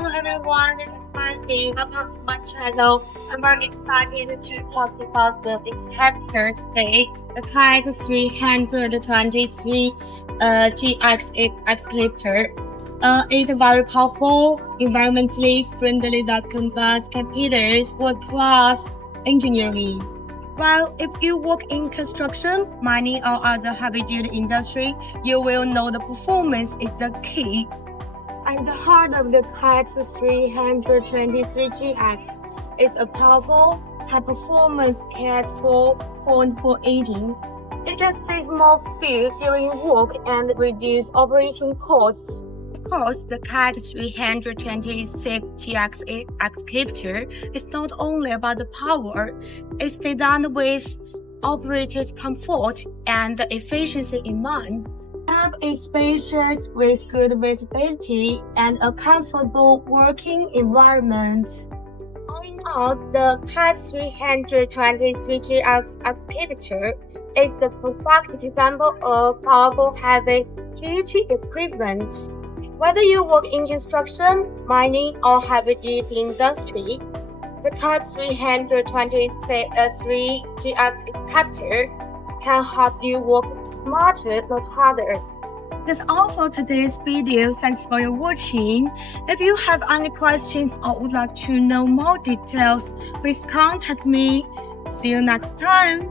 Hello everyone, this is Fancy. Welcome to my channel. I'm very excited to talk about the excavator today, the Cat 323 GX Excavator. It's very powerful, environmentally friendly that combines excavators for class engineering. Well, if you work in construction, mining, or other heavy-duty industry, you will know the performance is the key. At the heart of the Cat 323GX is a powerful, high-performance Cat 4.4 engine. It can save more fuel during work and reduce operating costs. Of course, the Cat 326GX Excavator is not only about the power, it's designed with operators' comfort and efficiency in mind. The cab is spacious with good visibility and a comfortable working environment. All in all, the Cat 323GX Excavator is the perfect example of powerful heavy-duty equipment. Whether you work in construction, mining, or heavy-duty industry, the Cat 323GX Excavator can help you work smarter, not harder. That's all for today's video. Thanks for your watching. If you have any questions or would like to know more details, please contact me. See you next time.